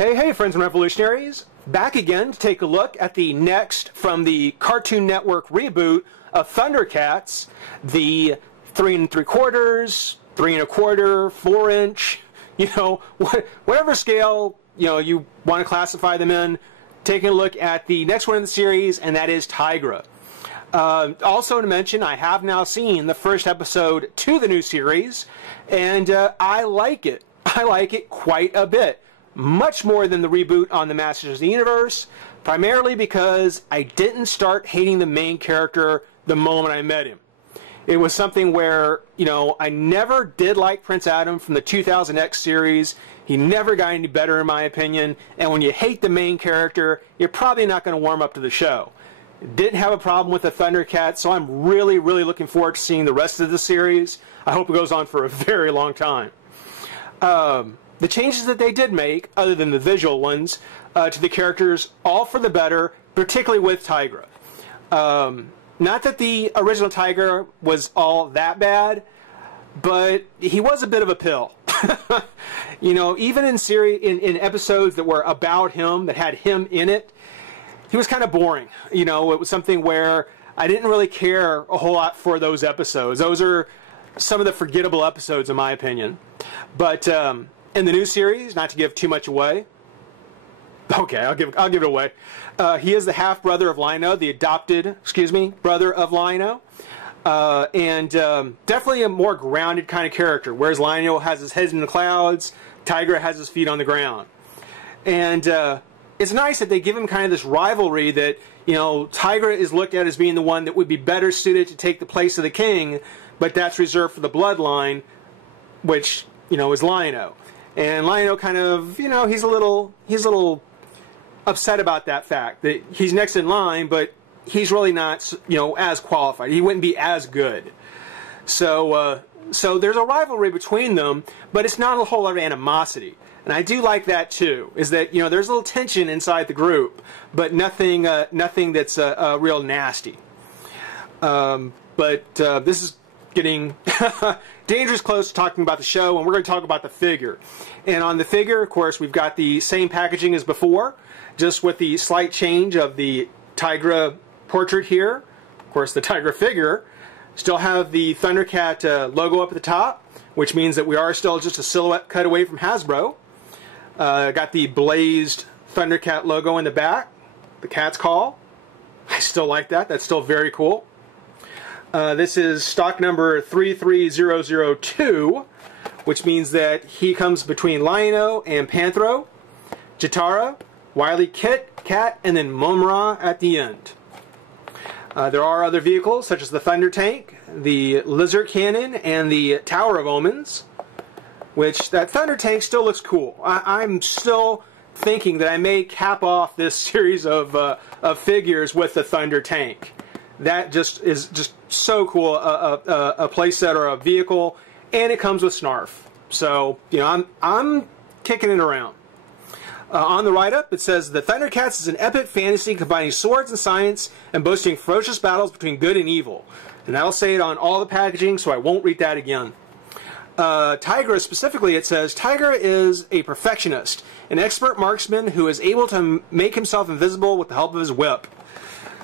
Hey, hey, friends and revolutionaries! Back again to take a look at the next from the Cartoon Network reboot of Thundercats, the 3 3/4, 3 1/4, 4-inch, whatever scale you want to classify them in. Taking a look at the next one in the series, and that is Tigra. Also to mention, I have now seen the first episode to the new series, and I like it. I like it quite a bit. Much more than the reboot on the Masters of the Universe, primarily because I didn't start hating the main character the moment I met him. It was something where, I never did like Prince Adam from the 2000X series. He never got any better in my opinion, and when you hate the main character, you're probably not going to warm up to the show. Didn't have a problem with the Thundercats, so I'm really, really looking forward to seeing the rest of the series. I hope it goes on for a very long time. The changes that they did make, other than the visual ones, to the characters, all for the better, particularly with Tigra. Not that the original Tigra was all that bad, but he was a bit of a pill. Even in episodes that were about him, that had him in it, he was kind of boring. It was something where I didn't really care a whole lot for those episodes. Those are some of the forgettable episodes, in my opinion. But in the new series, not to give too much away. Okay, I'll give it away. He is the half brother of Lino, the adopted, brother of Lino, and definitely a more grounded kind of character. Whereas Lino has his head in the clouds, Tigra has his feet on the ground, and it's nice that they give him kind of this rivalry that Tigra is looked at as being the one that would be better suited to take the place of the king, but that's reserved for the bloodline, which is Lino. And Lino kind of, he's a little upset about that fact that he's next in line, but he's really not, as qualified. He wouldn't be as good. So there's a rivalry between them, but it's not a whole lot of animosity. And I do like that too. Is that there's a little tension inside the group, but nothing that's real nasty. But this is getting dangerous close to talking about the show, and we're going to talk about the figure. And on the figure, of course, we've got the same packaging as before, just with the slight change of the Tigra portrait here. Of course, the Tigra figure still have the Thundercat logo up at the top, which means that we are still just a silhouette cut away from Hasbro. Got the blazed Thundercat logo in the back, the cat's call. I still like that. That's still very cool. This is stock number 33002, which means that he comes between Lino and Panthro, Jitara, Wily Cat, and then Momra at the end. There are other vehicles such as the Thunder Tank, the Lizard Cannon, and the Tower of Omens, which that Thunder Tank still looks cool. I'm still thinking that I may cap off this series of figures with the Thunder Tank. That is just so cool, a playset or a vehicle, and it comes with Snarf. So I'm kicking it around. On the write-up, it says the Thundercats is an epic fantasy combining swords and science and boasting ferocious battles between good and evil. And that'll say it on all the packaging, so I won't read that again. Tigra specifically, it says Tigra is a perfectionist, an expert marksman who is able to make himself invisible with the help of his whip.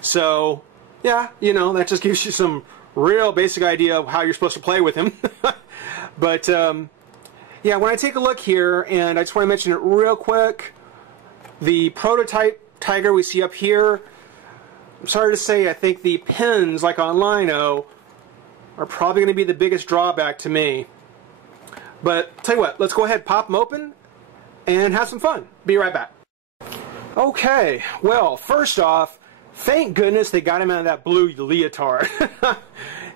So yeah, that just gives you some real basic idea of how you're supposed to play with him. But, yeah, when I take a look here, and I just want to mention it real quick, the prototype Tigra we see up here, I'm sorry to say, I think the pins, like on Lino, are probably going to be the biggest drawback to me. But, tell you what, let's go ahead, pop them open, and have some fun. Be right back. Okay, well, first off, thank goodness they got him out of that blue leotard.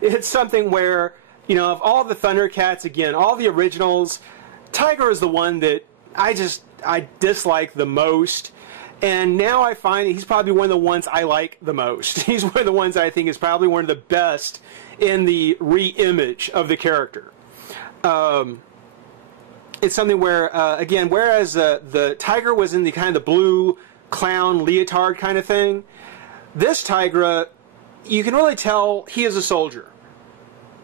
It's something where, of all the Thundercats, again, all the originals, Tigra is the one that I dislike the most. And now I find that he's probably one of the ones I like the most. He's one of the ones I think is probably one of the best in the re-image of the character. It's something where, again, whereas the Tigra was in the kind of the blue clown leotard kind of thing, this Tigra, you can really tell he is a soldier.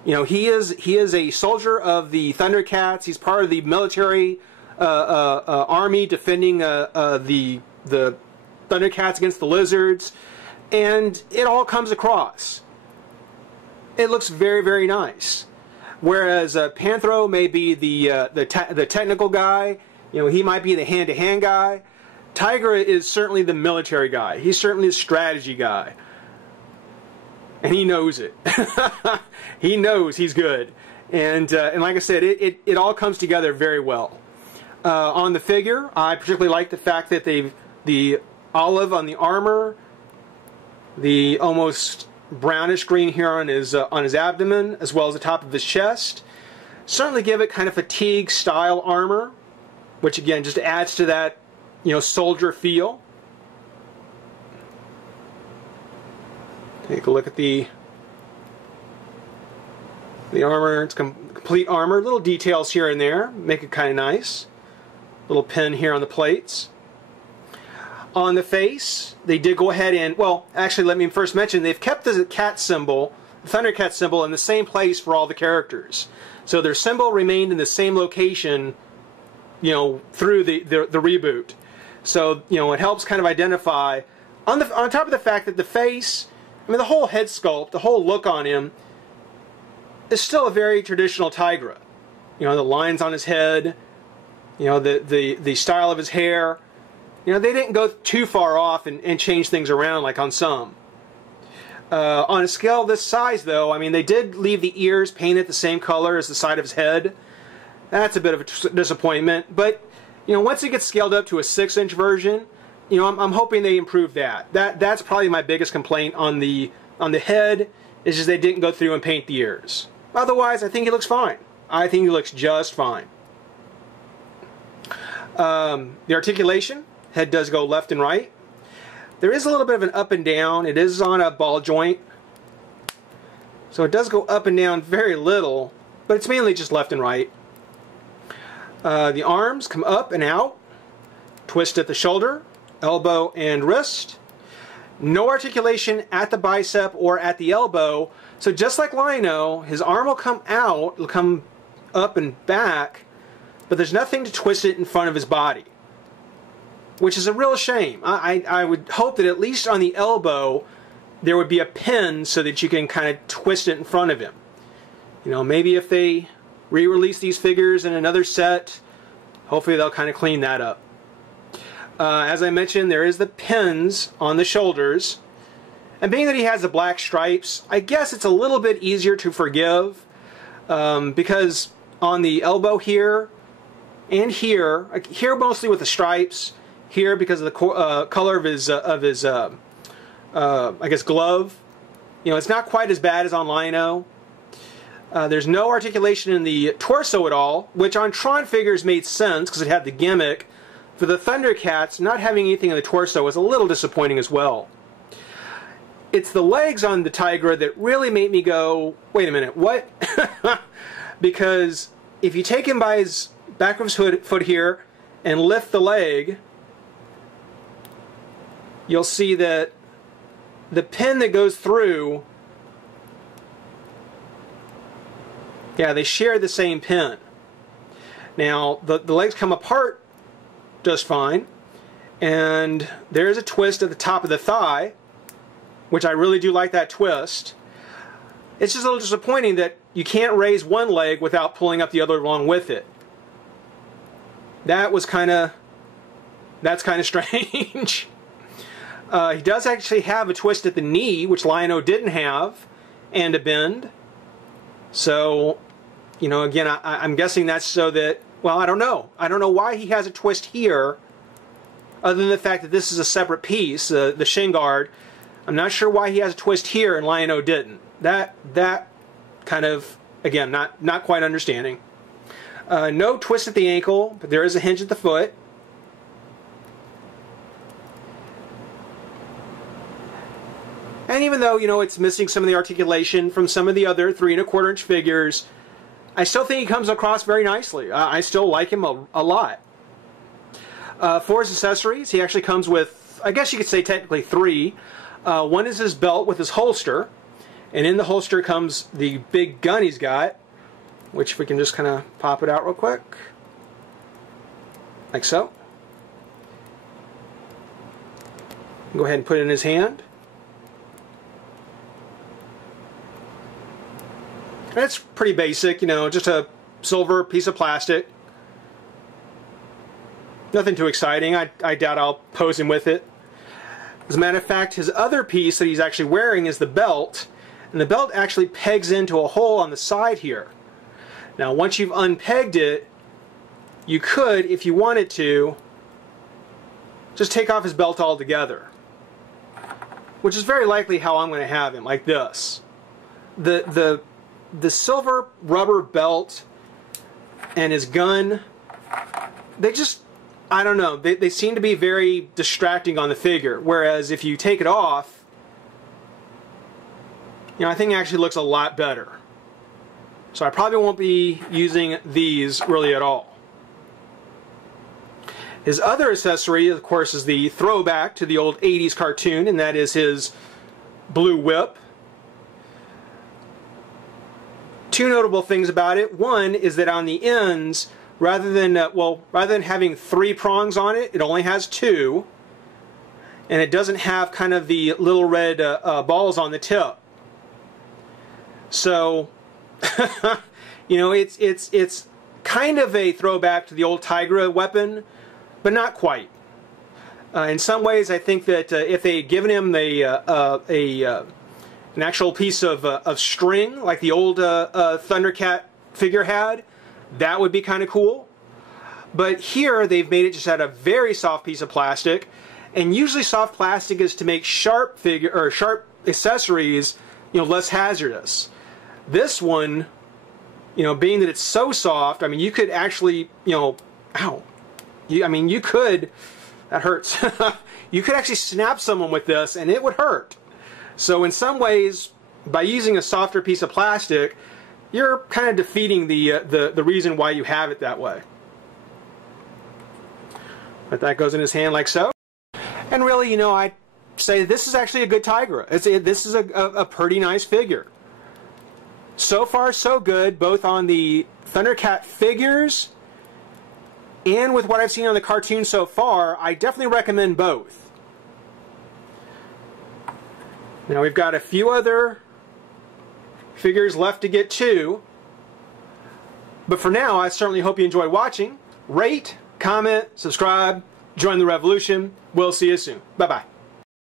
He is a soldier of the Thundercats. He's part of the military army defending the Thundercats against the lizards, and it all comes across. It looks very, very nice. Whereas Panthro may be the technical guy, you know, he might be the hand-to-hand guy. Tigra is certainly the military guy. He's certainly the strategy guy. And he knows it. He knows he's good. And like I said, it all comes together very well. On the figure, I particularly like the fact that the olive on the armor, the almost brownish green here on his abdomen, as well as the top of his chest, certainly give it kind of fatigue style armor, which again just adds to that, you know, soldier feel. Take a look at the armor. It's complete armor. Little details here and there make it kind of nice. Little pin here on the plates. On the face, they did go ahead and, well, actually, let me first mention, they've kept the cat symbol, the Thundercat symbol, in the same place for all the characters. So their symbol remained in the same location, you know, through the reboot. So, you know, it helps kind of identify, on top of the fact that the face, I mean, the whole head sculpt, the whole look on him, is still a very traditional Tigra. You know, the lines on his head, you know, the style of his hair. You know, they didn't go too far off and change things around like on some. On a scale this size, though, I mean, they did leave the ears painted the same color as the side of his head. That's a bit of a disappointment. But, you know, once it gets scaled up to a 6-inch version, you know, I'm hoping they improve that. That's probably my biggest complaint on the head, is just they didn't go through and paint the ears. Otherwise, I think he looks fine. I think he looks just fine. The articulation, head does go left and right. There is a little bit of an up and down. It is on a ball joint, so it does go up and down very little, but it's mainly just left and right. The arms come up and out, twist at the shoulder, elbow, and wrist. No articulation at the bicep or at the elbow, so just like Lino, his arm will come out, it'll come up and back, but there's nothing to twist it in front of his body, which is a real shame. I would hope that at least on the elbow there would be a pin so that you can kind of twist it in front of him. You know, maybe if they re-release these figures in another set, hopefully they'll kind of clean that up. As I mentioned, there is the pins on the shoulders, and being that he has the black stripes, I guess it's a little bit easier to forgive, because on the elbow here and here mostly with the stripes, here because of the color of his I guess glove, you know, it's not quite as bad as on Lino. There's no articulation in the torso at all, which on Tron figures made sense because it had the gimmick. For the Thundercats, not having anything in the torso was a little disappointing as well. It's the legs on the Tigra that really made me go, wait a minute, what? Because if you take him by his back of his foot here and lift the leg, you'll see that the pin that goes through, yeah, they share the same pin. Now, the legs come apart just fine, and there's a twist at the top of the thigh, which I really do like that twist. It's just a little disappointing that you can't raise one leg without pulling up the other along with it. That's kind of strange. He does actually have a twist at the knee, which Lino didn't have, and a bend. So, you know, again, I'm guessing that's so that, well, I don't know. I don't know why he has a twist here, other than the fact that this is a separate piece, the shin guard. I'm not sure why he has a twist here and Lino didn't. That kind of, again, not quite understanding. No twist at the ankle, but there is a hinge at the foot. And even though, you know, it's missing some of the articulation from some of the other 3 1/4 inch figures, I still think he comes across very nicely. I still like him a lot. For his accessories, he actually comes with, I guess you could say technically 3. One is his belt with his holster, and in the holster comes the big gun he's got, which we can just kind of pop it out real quick. like so. Go ahead and put it in his hand. That's pretty basic, you know, just a silver piece of plastic. Nothing too exciting. I doubt I'll pose him with it. As a matter of fact, his other piece that he's actually wearing is the belt, and the belt actually pegs into a hole on the side here. Now, once you've unpegged it, you could, if you wanted to, just take off his belt altogether, which is very likely how I'm going to have him, like this. The silver rubber belt and his gun, they just, I don't know, they seem to be very distracting on the figure, whereas if you take it off, you know, I think it actually looks a lot better. So I probably won't be using these really at all. His other accessory, of course, is the throwback to the old 80s cartoon, and that is his blue whip. Two notable things about it. One is that on the ends, rather than having 3 prongs on it, it only has 2, and it doesn't have kind of the little red balls on the tip. So, you know, it's kind of a throwback to the old Tigra weapon, but not quite. In some ways, I think that if they had given him an actual piece of string, like the old Thundercat figure had, that would be kind of cool. But here, they've made it just out of a very soft piece of plastic, and usually soft plastic is to make sharp accessories, you know, less hazardous. This one, you know, being that it's so soft, I mean, you could actually, you know, ow, I mean, you could, that hurts. You could actually snap someone with this, and it would hurt. So in some ways, by using a softer piece of plastic, you're kind of defeating the reason why you have it that way. But that goes in his hand like so. And really, you know, I'd say this is actually a good Tigra. This is a pretty nice figure. So far, so good, both on the Thundercat figures and with what I've seen on the cartoon so far. I definitely recommend both. Now we've got a few other figures left to get to, but for now I certainly hope you enjoy watching. Rate, comment, subscribe, join the revolution. We'll see you soon. Bye-bye.